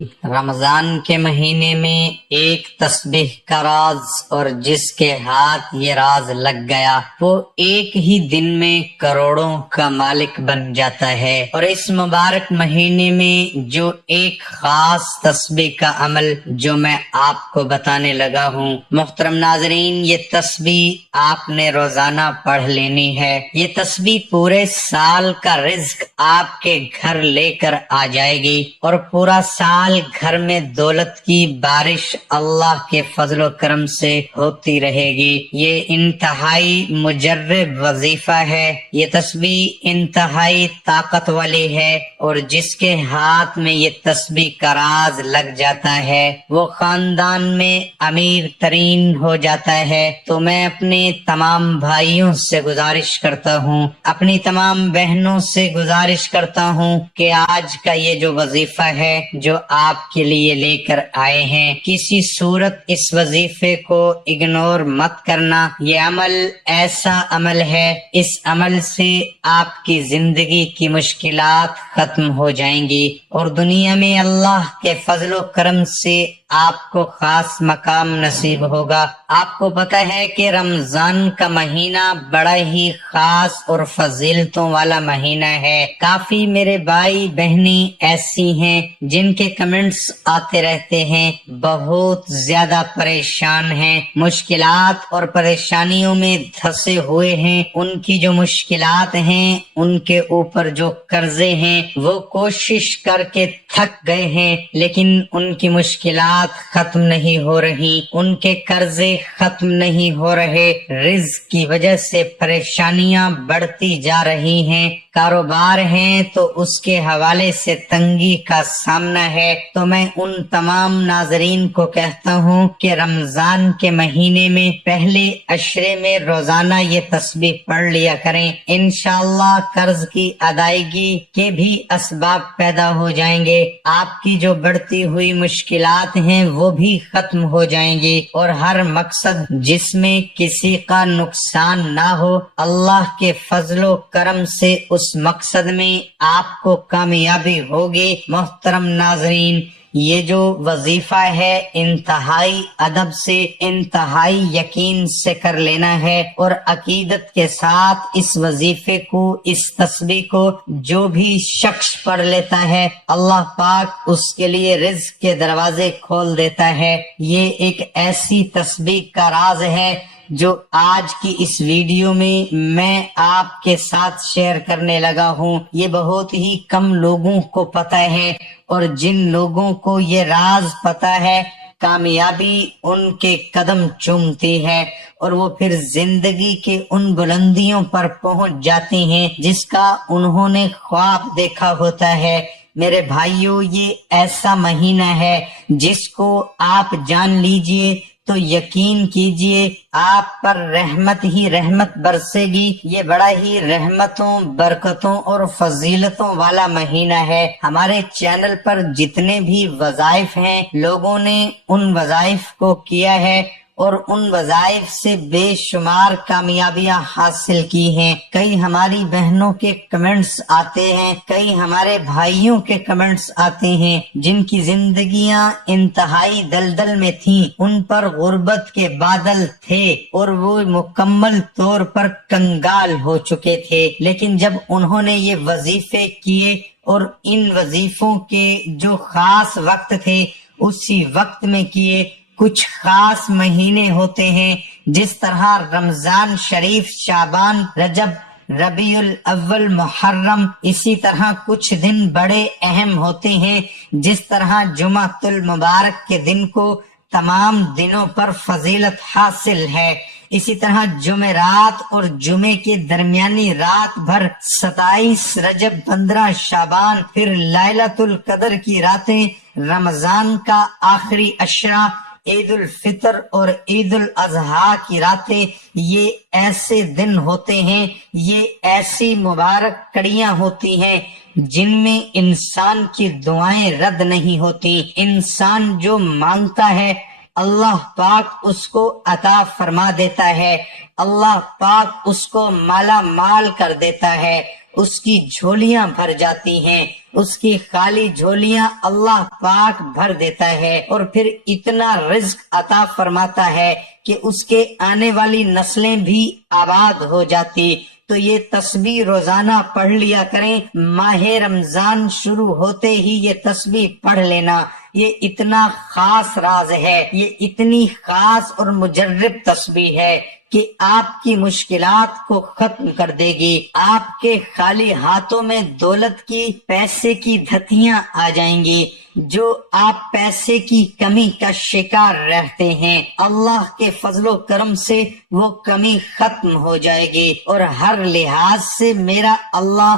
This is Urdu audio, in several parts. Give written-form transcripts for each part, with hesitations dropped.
رمضان کے مہینے میں ایک تسبیح کا راز، اور جس کے ہاتھ یہ راز لگ گیا وہ ایک ہی دن میں کروڑوں کا مالک بن جاتا ہے۔ اور اس مبارک مہینے میں جو ایک خاص تسبیح کا عمل جو میں آپ کو بتانے لگا ہوں، محترم ناظرین، یہ تسبیح آپ نے روزانہ پڑھ لینی ہے۔ یہ تسبیح پورے سال کا رزق آپ کے گھر لے کر آ جائے گی، اور پورا سال گھر میں دولت کی بارش اللہ کے فضل و کرم سے ہوتی رہے گی۔ یہ انتہائی مجرب وظیفہ ہے۔ یہ تسبیح انتہائی طاقت والی ہے، اور جس کے ہاتھ میں یہ تسبیح کا راز لگ جاتا ہے وہ خاندان میں امیر ترین ہو جاتا ہے۔ تو میں اپنے تمام بھائیوں سے گزارش کرتا ہوں، اپنی تمام بہنوں سے گزارش کرتا ہوں کہ آج کا یہ جو وظیفہ ہے جو آپ کے لیے لے کر آئے ہیں، کسی صورت اس وظیفے کو اگنور مت کرنا۔ یہ عمل ایسا عمل ہے، اس عمل سے آپ کی زندگی کی مشکلات ختم ہو جائیں گی، اور دنیا میں اللہ کے فضل و کرم سے آپ کو خاص مقام نصیب ہوگا۔ آپ کو پتہ ہے کہ رمضان کا مہینہ بڑا ہی خاص اور فضیلتوں والا مہینہ ہے۔ کافی میرے بھائی بہنیں ایسی ہیں جن کے کمنٹس آتے رہتے ہیں، بہت زیادہ پریشان ہیں، مشکلات اور پریشانیوں میں دھسے ہوئے ہیں۔ ان کی جو مشکلات ہیں، ان کے اوپر جو قرضے ہیں، وہ کوشش کر کے تھک گئے ہیں، لیکن ان کی مشکلات ختم نہیں ہو رہی، ان کے قرضے ختم نہیں ہو رہے، رزق کی وجہ سے پریشانیاں بڑھتی جا رہی ہیں، کاروبار ہیں تو اس کے حوالے سے تنگی کا سامنا ہے۔ تو میں ان تمام ناظرین کو کہتا ہوں کہ رمضان کے مہینے میں پہلے عشرے میں روزانہ یہ تسبیح پڑھ لیا کریں، انشاءاللہ قرض کی ادائیگی کے بھی اسباب پیدا ہو جائیں گے، آپ کی جو بڑھتی ہوئی مشکلات ہیں وہ بھی ختم ہو جائیں گی، اور ہر مقصد جس میں کسی کا نقصان نہ ہو، اللہ کے فضل و کرم سے اس مقصد میں آپ کو کامیابی ہوگی۔ محترم ناظرین، یہ جو وظیفہ ہے انتہائی ادب سے، انتہائی یقین سے کر لینا ہے، اور عقیدت کے ساتھ اس وظیفے کو، اس تسبیح کو جو بھی شخص پڑھ لیتا ہے، اللہ پاک اس کے لیے رزق کے دروازے کھول دیتا ہے۔ یہ ایک ایسی تسبیح کا راز ہے جو آج کی اس ویڈیو میں آپ کے ساتھ شیئر کرنے لگا ہوں۔ یہ بہت ہی کم لوگوں کو پتہ ہے، اور جن لوگوں کو یہ راز پتہ ہے، کامیابی ان کے قدم چومتی ہے، اور وہ پھر زندگی کے ان بلندیوں پر پہنچ جاتی ہیں جس کا انہوں نے خواب دیکھا ہوتا ہے۔ میرے بھائیوں، یہ ایسا مہینہ ہے جس کو آپ جان لیجئے تو یقین کیجئے آپ پر رحمت ہی رحمت برسے گی۔ یہ بڑا ہی رحمتوں، برکتوں اور فضیلتوں والا مہینہ ہے۔ ہمارے چینل پر جتنے بھی وظائف ہیں، لوگوں نے ان وظائف کو کیا ہے، اور ان وظائف سے بے شمار کامیابیاں حاصل کی ہیں۔ کئی ہماری بہنوں کے کمنٹس آتے ہیں، کئی ہمارے بھائیوں کے کمنٹس آتے ہیں جن کی زندگیاں انتہائی دلدل میں تھیں، ان پر غربت کے بادل تھے، اور وہ مکمل طور پر کنگال ہو چکے تھے، لیکن جب انہوں نے یہ وظیفے کیے، اور ان وظیفوں کے جو خاص وقت تھے اسی وقت میں کیے، کچھ خاص مہینے ہوتے ہیں جس طرح رمضان شریف، شعبان، رجب، ربیع الاول، محرم، اسی طرح کچھ دن بڑے اہم ہوتے ہیں جس طرح جمعۃ المبارک کے دن کو تمام دنوں پر فضیلت حاصل ہے، اسی طرح جمعرات اور جمعے کے درمیانی رات بھر 27 رجب، 15 شعبان، پھر لیلۃ القدر کی راتیں، رمضان کا آخری عشرہ، عید الفطر اور عید الاضحیٰ کی راتیں، یہ ایسے دن ہوتے ہیں، یہ ایسی مبارک کڑیاں ہوتی ہیں جن میں انسان کی دعائیں رد نہیں ہوتی۔ انسان جو مانگتا ہے اللہ پاک اس کو عطا فرما دیتا ہے، اللہ پاک اس کو مالا مال کر دیتا ہے، اس کی جھولیاں بھر جاتی ہیں، اس کی خالی جھولیاں اللہ پاک بھر دیتا ہے، اور پھر اتنا رزق عطا فرماتا ہے کہ اس کے آنے والی نسلیں بھی آباد ہو جاتی۔ تو یہ تسبیح روزانہ پڑھ لیا کریں، ماہ رمضان شروع ہوتے ہی یہ تسبیح پڑھ لینا۔ یہ اتنا خاص راز ہے، یہ اتنی خاص اور مجرب تسبیح ہے کہ آپ کی مشکلات کو ختم کر دے گی۔ آپ کے خالی ہاتھوں میں دولت کی، پیسے کی دھتیاں آ جائیں گی۔ جو آپ پیسے کی کمی کا شکار رہتے ہیں، اللہ کے فضل و کرم سے وہ کمی ختم ہو جائے گی، اور ہر لحاظ سے میرا اللہ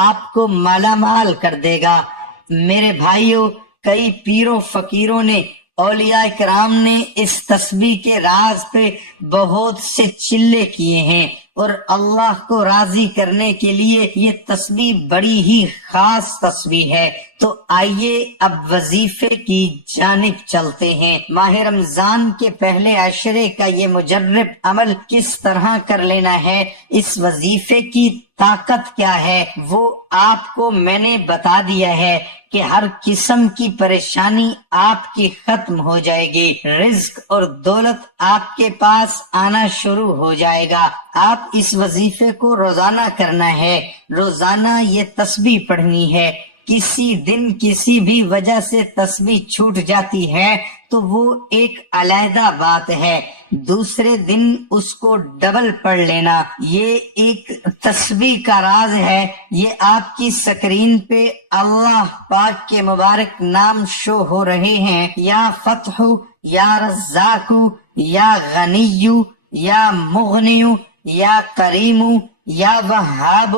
آپ کو مالا مال کر دے گا۔ میرے بھائیوں، کئی پیروں فقیروں نے، اولیاء کرام نے اس تسبیح کے راز پہ بہت سے چلے کیے ہیں، اور اللہ کو راضی کرنے کے لیے یہ تسبیح بڑی ہی خاص تسبیح ہے۔ تو آئیے اب وظیفے کی جانب چلتے ہیں۔ ماہ رمضان کے پہلے عشرے کا یہ مجرب عمل کس طرح کر لینا ہے، اس وظیفے کی طاقت کیا ہے، وہ آپ کو میں نے بتا دیا ہے کہ ہر قسم کی پریشانی آپ کی ختم ہو جائے گی، رزق اور دولت آپ کے پاس آنا شروع ہو جائے گا۔ آپ اس وظیفے کو روزانہ کرنا ہے، روزانہ یہ تسبیح پڑھنی ہے۔ کسی دن کسی بھی وجہ سے تسبیح چھوٹ جاتی ہے تو وہ ایک علیحدہ بات ہے، دوسرے دن اس کو ڈبل پڑھ لینا۔ یہ ایک تسبیح کا راز ہے، یہ آپ کی سکرین پہ اللہ پاک کے مبارک نام شو ہو رہے ہیں، یا فتح، یا رزاق، یا غنی، یا مغنی، یا کریم، یا وہاب۔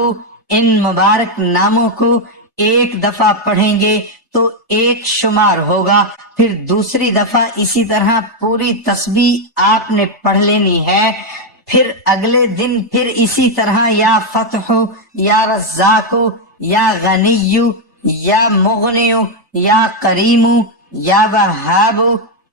ان مبارک ناموں کو ایک دفعہ پڑھیں گے تو ایک شمار ہوگا، پھر دوسری دفعہ اسی طرح پوری تسبیح آپ نے پڑھ لینی ہے، پھر اگلے دن پھر اسی طرح یا فتح، یا رزاق، یا غنی، یا مغنی، یا کریم، یا وہاب۔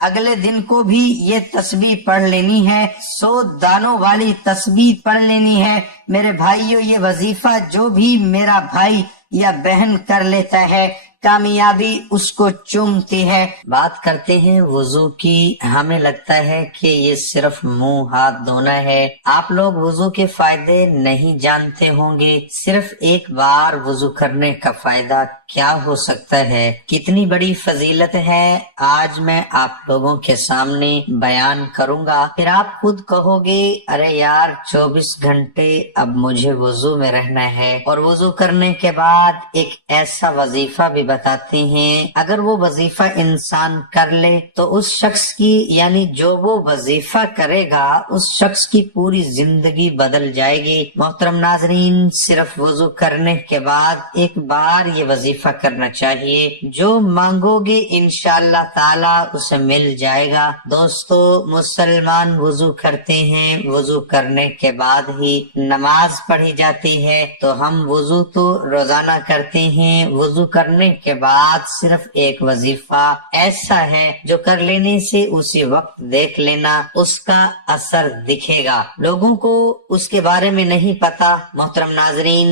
اگلے دن کو بھی یہ تسبیح پڑھ لینی ہے، 100 دانوں والی تسبیح پڑھ لینی ہے۔ میرے بھائیو، یہ وظیفہ جو بھی میرا بھائی یا بہن کر لیتا ہے، کامیابی اس کو چومتی ہے۔ بات کرتے ہیں وضو کی۔ ہمیں لگتا ہے کہ یہ صرف منہ ہاتھ دھونا ہے۔ آپ لوگ وضو کے فائدے نہیں جانتے ہوں گے۔ صرف ایک بار وضو کرنے کا فائدہ کیا ہو سکتا ہے، کتنی بڑی فضیلت ہے، آج میں آپ لوگوں کے سامنے بیان کروں گا۔ پھر آپ خود کہو گے، ارے یار 24 گھنٹے اب مجھے وضو میں رہنا ہے۔ اور وضو کرنے کے بعد ایک ایسا وظیفہ بھی بتاتے ہیں، اگر وہ وظیفہ انسان کر لے تو اس شخص کی، یعنی جو وہ وظیفہ کرے گا، اس شخص کی پوری زندگی بدل جائے گی۔ محترم ناظرین، صرف وضو کرنے کے بعد ایک بار یہ وظیفہ کرنا چاہیے، جو مانگو گے انشاءاللہ تعالی اسے مل جائے گا۔ دوستو، مسلمان وضو کرتے ہیں، وضو کرنے کے بعد ہی نماز پڑھی جاتی ہے، تو ہم وضو تو روزانہ کرتے ہیں، وضو کرنے کے بعد صرف ایک وظیفہ ایسا ہے جو کر لینے سے اسی وقت دیکھ لینا، اس کا اثر دکھے گا۔ لوگوں کو اس کے بارے میں نہیں پتا۔ محترم ناظرین،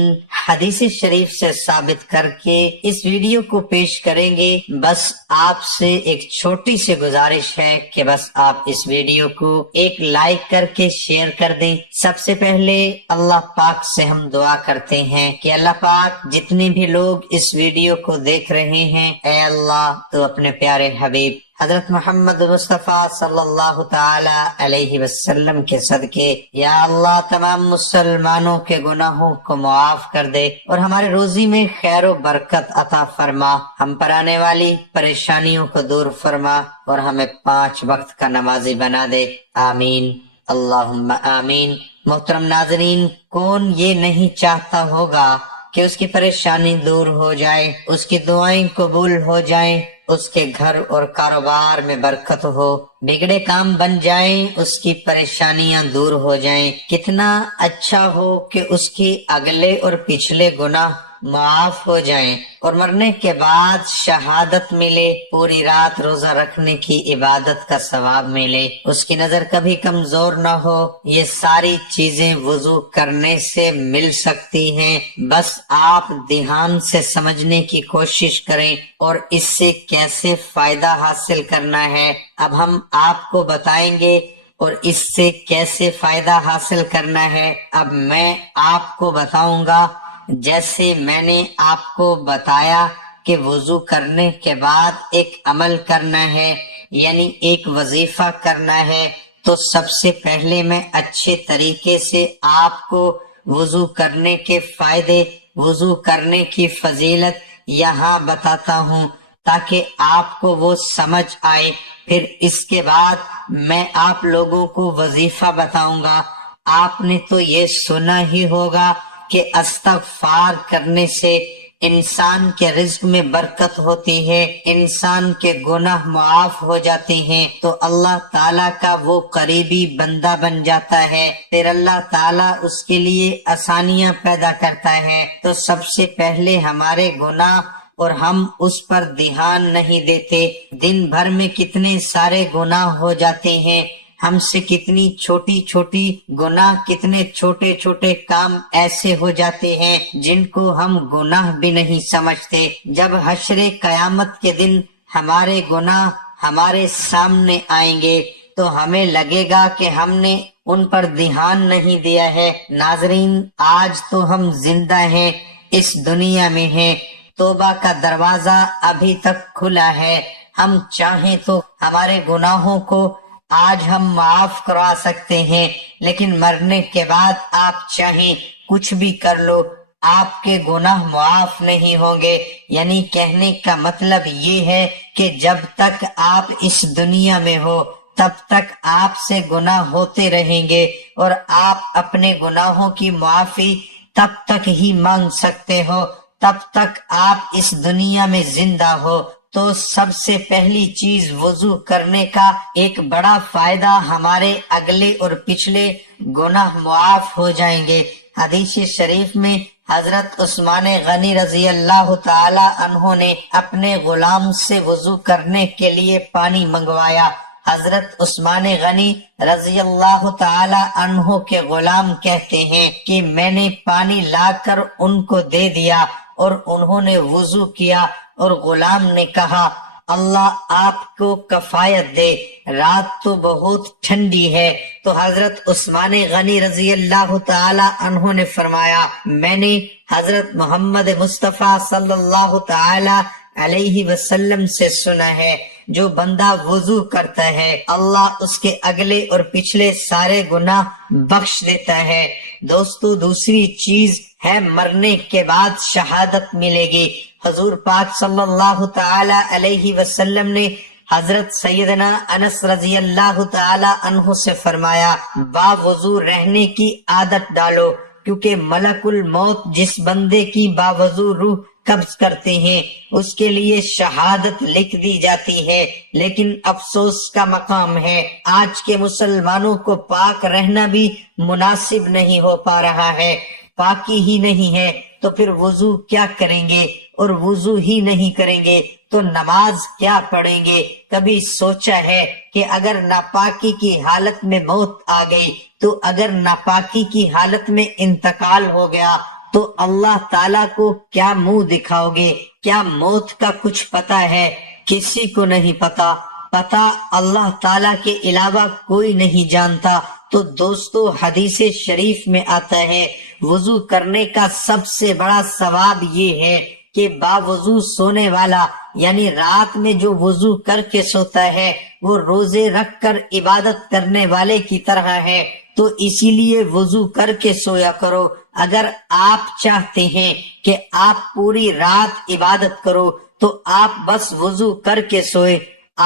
حدیث شریف سے ثابت کر کے اس ویڈیو کو پیش کریں گے۔ بس آپ سے ایک چھوٹی سی گزارش ہے کہ بس آپ اس ویڈیو کو ایک لائک کر کے شیئر کر دیں۔ سب سے پہلے اللہ پاک سے ہم دعا کرتے ہیں کہ اللہ پاک، جتنے بھی لوگ اس ویڈیو کو دیکھ رہے ہیں، اے اللہ تو اپنے پیارے حبیب حضرت محمد مصطفیٰ صلی اللہ تعالی علیہ وسلم کے صدقے یا اللہ تمام مسلمانوں کے گناہوں کو معاف کر دے اور ہمارے روزی میں خیر و برکت عطا فرما، ہم پر آنے والی پریشانیوں کو دور فرما اور ہمیں 5 وقت کا نمازی بنا دے۔ آمین، اللہم آمین۔ محترم ناظرین، کون یہ نہیں چاہتا ہوگا کہ اس کی پریشانی دور ہو جائے، اس کی دعائیں قبول ہو جائیں، اس کے گھر اور کاروبار میں برکت ہو، بگڑے کام بن جائیں، اس کی پریشانیاں دور ہو جائیں۔ کتنا اچھا ہو کہ اس کی اگلے اور پچھلے گناہ معاف ہو جائیں اور مرنے کے بعد شہادت ملے، پوری رات روزہ رکھنے کی عبادت کا ثواب ملے، اس کی نظر کبھی کمزور نہ ہو، یہ ساری چیزیں وضو کرنے سے مل سکتی ہیں۔ بس آپ دھیان سے سمجھنے کی کوشش کریں اور اس سے کیسے فائدہ حاصل کرنا ہے اب ہم آپ کو بتائیں گے، اور اس سے کیسے فائدہ حاصل کرنا ہے اب میں آپ کو بتاؤں گا۔ جیسے میں نے آپ کو بتایا کہ وضو کرنے کے بعد ایک عمل کرنا ہے، یعنی ایک وظیفہ کرنا ہے، تو سب سے پہلے میں اچھے طریقے سے آپ کو وضو کرنے کے فائدے، وضو کرنے کی فضیلت یہاں بتاتا ہوں تاکہ آپ کو وہ سمجھ آئے۔ پھر اس کے بعد میں آپ لوگوں کو وظیفہ بتاؤں گا۔ آپ نے تو یہ سنا ہی ہوگا کہ استغفار کرنے سے انسان کے رزق میں برکت ہوتی ہے، انسان کے گناہ معاف ہو جاتے ہیں، تو اللہ تعالیٰ کا وہ قریبی بندہ بن جاتا ہے، پھر اللہ تعالیٰ اس کے لیے آسانیاں پیدا کرتا ہے۔ تو سب سے پہلے ہمارے گناہ اور ہم اس پر دھیان نہیں دیتے، دن بھر میں کتنے سارے گناہ ہو جاتے ہیں، ہم سے کتنی چھوٹی چھوٹی گناہ، کتنے چھوٹے چھوٹے کام ایسے ہو جاتے ہیں جن کو ہم گناہ بھی نہیں سمجھتے۔ جب حشر قیامت کے دن ہمارے گناہ ہمارے سامنے آئیں گے تو ہمیں لگے گا کہ ہم نے ان پر دھیان نہیں دیا ہے۔ ناظرین، آج تو ہم زندہ ہیں، اس دنیا میں ہیں، توبہ کا دروازہ ابھی تک کھلا ہے، ہم چاہیں تو ہمارے گناہوں کو آج ہم معاف کروا سکتے ہیں، لیکن مرنے کے بعد آپ چاہیں کچھ بھی کر لو، آپ کے گناہ معاف نہیں ہوں گے۔ یعنی کہنے کا مطلب یہ ہے کہ جب تک آپ اس دنیا میں ہو تب تک آپ سے گناہ ہوتے رہیں گے، اور آپ اپنے گناہوں کی معافی تب تک ہی مانگ سکتے ہو تب تک آپ اس دنیا میں زندہ ہو۔ تو سب سے پہلی چیز وضو کرنے کا ایک بڑا فائدہ، ہمارے اگلے اور پچھلے گناہ معاف ہو جائیں گے۔ حدیث شریف میں حضرت عثمان غنی رضی اللہ تعالی عنہ نے اپنے غلام سے وضو کرنے کے لیے پانی منگوایا۔ حضرت عثمان غنی رضی اللہ تعالی عنہ کے غلام کہتے ہیں کہ میں نے پانی لا کر ان کو دے دیا اور انہوں نے وضو کیا، اور غلام نے کہا اللہ آپ کو کفایت دے، رات تو بہت ٹھنڈی ہے۔ تو حضرت عثمان غنی رضی اللہ تعالی عنہ نے فرمایا میں نے حضرت محمد مصطفیٰ صلی اللہ تعالی علیہ وسلم سے سنا ہے، جو بندہ وضو کرتا ہے اللہ اس کے اگلے اور پچھلے سارے گناہ بخش دیتا ہے۔ دوستو، دوسری چیز ہے مرنے کے بعد شہادت ملے گی۔ حضور پاک صلی اللہ تعالی علیہ وسلم نے حضرت سیدنا انس رضی اللہ تعالی عنہ سے فرمایا با وضو رہنے کی عادت ڈالو، کیونکہ ملک الموت جس بندے کی با وضو روح قبض کرتے ہیں اس کے لیے شہادت لکھ دی جاتی ہے، لیکن افسوس کا مقام ہے آج کے مسلمانوں کو پاک رہنا بھی مناسب نہیں ہو پا رہا ہے۔ پاکی ہی نہیں ہے تو پھر وضو کیا کریں گے، اور وضو ہی نہیں کریں گے تو نماز کیا پڑھیں گے؟ کبھی سوچا ہے کہ اگر ناپاکی کی حالت میں موت آ گئی، تو اگر ناپاکی کی حالت میں انتقال ہو گیا تو اللہ تعالیٰ کو کیا منہ دکھاؤ گے؟ کیا موت کا کچھ پتا ہے؟ کسی کو نہیں پتا، پتا اللہ تعالیٰ کے علاوہ کوئی نہیں جانتا۔ تو دوستو، حدیث شریف میں آتا ہے وضو کرنے کا سب سے بڑا ثواب یہ ہے کہ باوضو سونے والا، یعنی رات میں جو وضو کر کے سوتا ہے وہ روزے رکھ کر عبادت کرنے والے کی طرح ہے۔ تو اسی لیے وضو کر کے سویا کرو۔ اگر آپ چاہتے ہیں کہ آپ پوری رات عبادت کرو تو آپ بس وضو کر کے سوئے،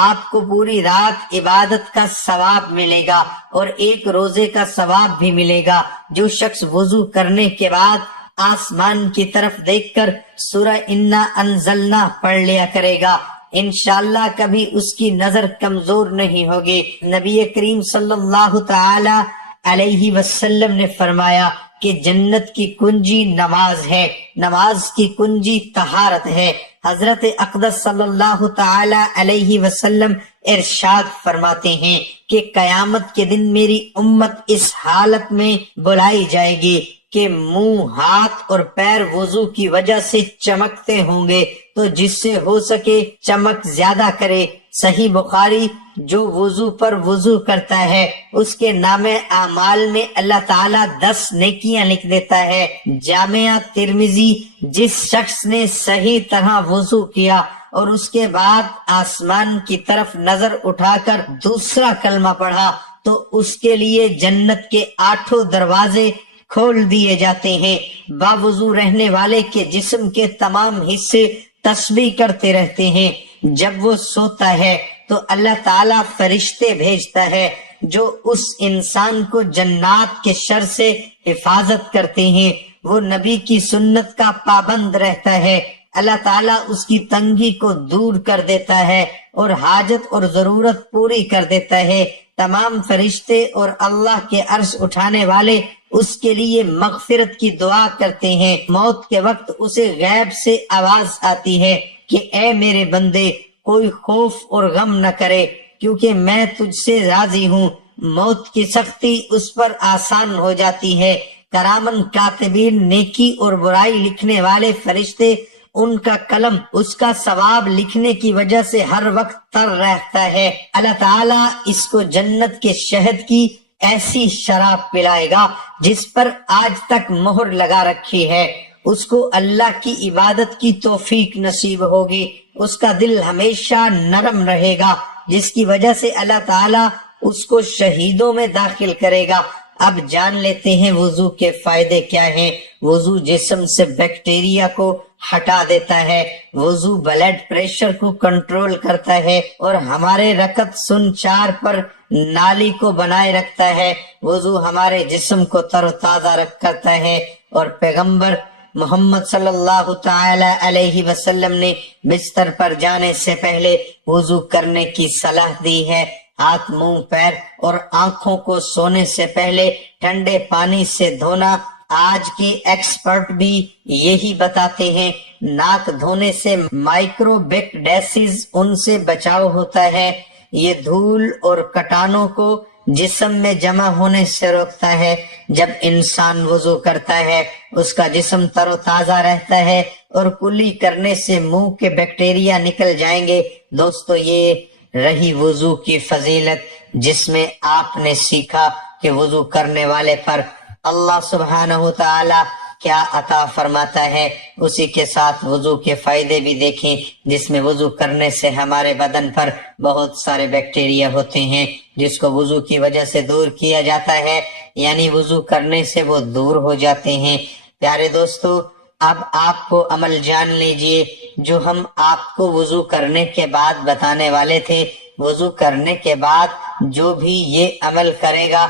آپ کو پوری رات عبادت کا ثواب ملے گا اور ایک روزے کا ثواب بھی ملے گا۔ جو شخص وضو کرنے کے بعد آسمان کی طرف دیکھ کر سورہ انا انزلنا پڑھ لیا کرے گا، انشاءاللہ کبھی اس کی نظر کمزور نہیں ہوگی۔ نبی کریم صلی اللہ تعالی علیہ وسلم نے فرمایا کہ جنت کی کنجی نماز ہے، نماز کی کنجی طہارت ہے۔ حضرت اقدس صلی اللہ تعالی علیہ وسلم ارشاد فرماتے ہیں کہ قیامت کے دن میری امت اس حالت میں بلائی جائے گی کہ منہ، ہاتھ اور پیر وضو کی وجہ سے چمکتے ہوں گے، تو جس سے ہو سکے چمک زیادہ کرے۔ صحیح بخاری، جو وضو پر وضو کرتا ہے اس کے نام اعمال میں اللہ تعالیٰ 10 نیکیاں لکھ دیتا ہے۔ جامعہ ترمذی، جس شخص نے صحیح طرح وضو کیا اور اس کے بعد آسمان کی طرف نظر اٹھا کر دوسرا کلمہ پڑھا تو اس کے لیے جنت کے 8 دروازے کھول دیے جاتے ہیں۔ باوضو رہنے والے کے جسم کے تمام حصے تسبیح کرتے رہتے ہیں۔ جب وہ سوتا ہے تو اللہ تعالیٰ فرشتے بھیجتا ہے جو اس انسان کو جنات کے شر سے حفاظت کرتے ہیں۔ وہ نبی کی سنت کا پابند رہتا ہے، اللہ تعالیٰ اس کی تنگی کو دور کر دیتا ہے اور حاجت اور ضرورت پوری کر دیتا ہے۔ تمام فرشتے اور اللہ کے عرش اٹھانے والے اس کے لیے مغفرت کی دعا کرتے ہیں۔ موت کے وقت اسے غیب سے آواز آتی ہے کہ اے میرے بندے، کوئی خوف اور غم نہ کرے کیونکہ میں تجھ سے راضی ہوں۔ موت کی سختی اس پر آسان ہو جاتی ہے۔ کرامن کاتبین، نیکی اور برائی لکھنے والے فرشتے، ان کا قلم اس کا ثواب لکھنے کی وجہ سے ہر وقت تر رہتا ہے۔ اللہ تعالیٰ اس کو جنت کے شہد کی ایسی شراب پلائے گا جس پر آج تک مہر لگا رکھی ہے۔ اس کو اللہ کی عبادت کی توفیق نصیب ہوگی، اس کا دل ہمیشہ نرم رہے گا، جس کی وجہ سے اللہ تعالیٰ اس کو شہیدوں میں داخل کرے گا۔ اب جان لیتے ہیں وضو کے فائدے کیا ہیں۔ وضو جسم سے بیکٹیریا کو ہٹا دیتا ہے، وضو بلڈ پریشر کو کنٹرول کرتا ہے اور ہمارے رکت سنچار پر نالی کو بنائے رکھتا ہے۔ وضو ہمارے جسم کو تر و تازہ کرتا ہے، اور پیغمبر محمد صلی اللہ تعالی علیہ وسلم نے بستر پر جانے سے پہلے وضو کرنے کی صلاح دی ہے۔ ہاتھ، منہ، پیر اور آنکھوں کو سونے سے پہلے ٹھنڈے پانی سے دھونا، آج کے ایکسپرٹ بھی یہی بتاتے ہیں۔ ناک دھونے سے مائکروبیک ڈیسیز، ان سے بچاؤ ہوتا ہے۔ یہ دھول اور کٹانوں کو جسم میں جمع ہونے سے روکتا ہے۔ جب انسان وضو کرتا ہے اس کا جسم تر و تازہ رہتا ہے اور کلی کرنے سے منہ کے بیکٹیریا نکل جائیں گے۔ دوستو، یہ رہی وضو کی فضیلت، جس میں آپ نے سیکھا کہ وضو کرنے والے پر اللہ سبحانہ وتعالی کیا عطا فرماتا ہے۔ اسی کے ساتھ وضو کے فائدے بھی دیکھیں، جس میں وضو کرنے سے ہمارے بدن پر بہت سارے بیکٹیریا ہوتے ہیں جس کو وضو کی وجہ سے دور کیا جاتا ہے، یعنی وضو کرنے سے وہ دور ہو جاتے ہیں۔ پیارے دوستو، اب آپ کو عمل جان لیجئے جو ہم آپ کو وضو کرنے کے بعد بتانے والے تھے۔ وضو کرنے کے بعد جو بھی یہ عمل کرے گا،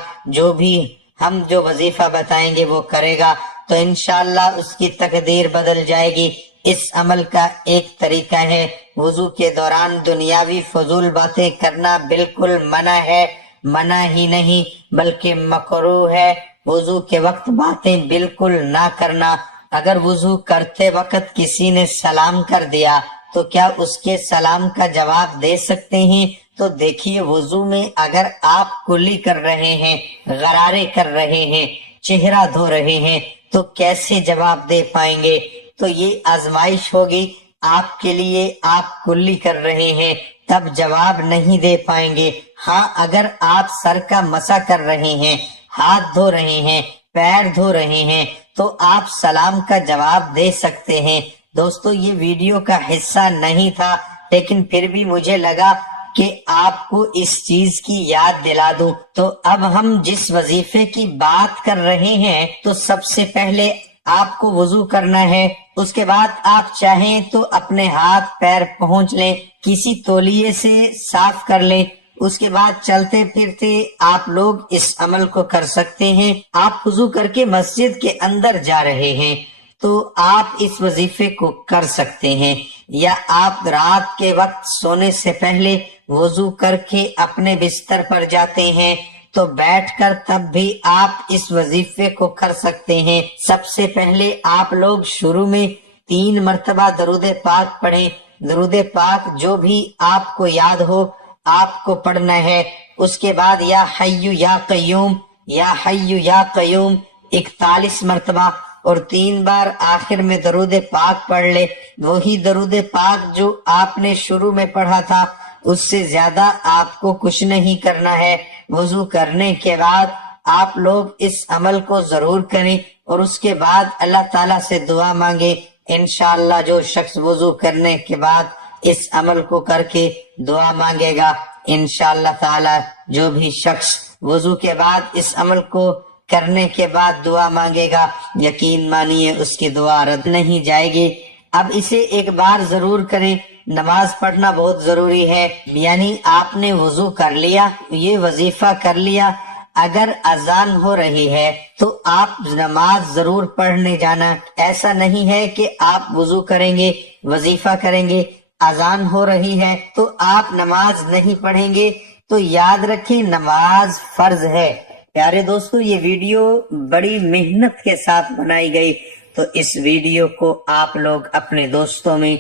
ہم جو وظیفہ بتائیں گے وہ کرے گا، تو انشاءاللہ اس کی تقدیر بدل جائے گی۔ اس عمل کا ایک طریقہ ہے، وضو کے دوران دنیاوی فضول باتیں کرنا بالکل منع ہے، منع ہی نہیں بلکہ مکروہ ہے۔ وضو کے وقت باتیں بالکل نہ کرنا۔ اگر وضو کرتے وقت کسی نے سلام کر دیا تو کیا اس کے سلام کا جواب دے سکتے ہیں؟ تو دیکھیے، وضو میں اگر آپ کلی کر رہے ہیں، غرارے کر رہے ہیں، چہرہ دھو رہے ہیں، تو کیسے جواب دے پائیں گے؟ تو یہ آزمائش ہوگی آپ کے لیے۔ آپ کلی کر رہے ہیں تب جواب نہیں دے پائیں گے۔ ہاں، اگر آپ سر کا مسح کر رہے ہیں، ہاتھ دھو رہے ہیں، پیر دھو رہے ہیں، تو آپ سلام کا جواب دے سکتے ہیں۔ دوستو، یہ ویڈیو کا حصہ نہیں تھا، لیکن پھر بھی مجھے لگا کہ آپ کو اس چیز کی یاد دلا دوں۔ تو اب ہم جس وظیفے کی بات کر رہے ہیں، تو سب سے پہلے آپ کو وضو کرنا ہے۔ اس کے بعد آپ چاہیں تو اپنے ہاتھ پیر پہنچ لیں، کسی تولیے سے صاف کر لیں۔ اس کے بعد چلتے پھرتے آپ لوگ اس عمل کو کر سکتے ہیں۔ آپ وضو کر کے مسجد کے اندر جا رہے ہیں تو آپ اس وظیفے کو کر سکتے ہیں، یا آپ رات کے وقت سونے سے پہلے وضو کر کے اپنے بستر پر جاتے ہیں تو بیٹھ کر تب بھی آپ اس وظیفے کو کر سکتے ہیں۔ سب سے پہلے آپ لوگ شروع میں 3 مرتبہ درود پاک پڑھیں۔ درود پاک جو بھی آپ کو یاد ہو آپ کو پڑھنا ہے۔ اس کے بعد یا حی یا قیوم، یا حی یا قیوم 41 مرتبہ، اور 3 بار آخر میں درود پاک پڑھ لے۔ وہی درود پاک جو آپ نے شروع میں پڑھا تھا، اس سے زیادہ آپ کو کچھ نہیں کرنا ہے۔ وضو کرنے کے بعد آپ لوگ اس عمل کو ضرور کریں، اور اس کے بعد اللہ تعالیٰ سے دعا مانگیں۔ انشاءاللہ جو شخص وضو کرنے کے بعد اس عمل کو کر کے دعا مانگے گا، انشاءاللہ تعالیٰ جو بھی شخص وضو کے بعد اس عمل کو کرنے کے بعد دعا مانگے گا، یقین مانیے اس کی دعا رد نہیں جائے گی۔ اب اسے ایک بار ضرور کریں۔ نماز پڑھنا بہت ضروری ہے، یعنی آپ نے وضو کر لیا، یہ وظیفہ کر لیا، اگر اذان ہو رہی ہے تو آپ نماز ضرور پڑھنے جانا۔ ایسا نہیں ہے کہ آپ وضو کریں گے، وظیفہ کریں گے، اذان ہو رہی ہے تو آپ نماز نہیں پڑھیں گے، تو یاد رکھیں نماز فرض ہے۔ پیارے دوستو، یہ ویڈیو بڑی محنت کے ساتھ بنائی گئی، تو اس ویڈیو کو آپ لوگ اپنے دوستوں میں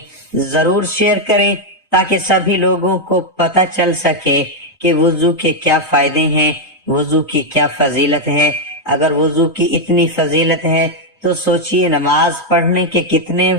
ضرور شیئر کریں تاکہ سبھی لوگوں کو پتہ چل سکے کہ وضو کے کیا فائدے ہیں، وضو کی کیا فضیلت ہے۔ اگر وضو کی اتنی فضیلت ہے تو سوچئے نماز پڑھنے کے کتنے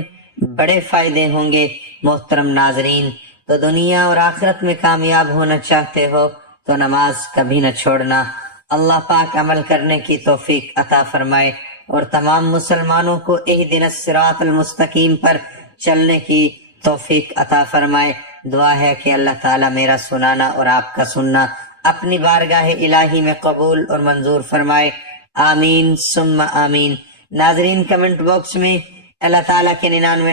بڑے فائدے ہوں گے۔ محترم ناظرین، تو دنیا اور آخرت میں کامیاب ہونا چاہتے ہو تو نماز کبھی نہ چھوڑنا۔ اللہ پاک عمل کرنے کی توفیق عطا فرمائے، اور تمام مسلمانوں کو اہدنا الصراط المستقیم پر چلنے کی توفیق عطا فرمائے۔ دعا ہے کہ اللہ تعالیٰ میرا سنانا اور آپ کا سننا اپنی بارگاہ الہی میں قبول اور منظور فرمائے، آمین ثم آمین۔ ناظرین، کمنٹ باکس میں اللہ تعالیٰ کے 99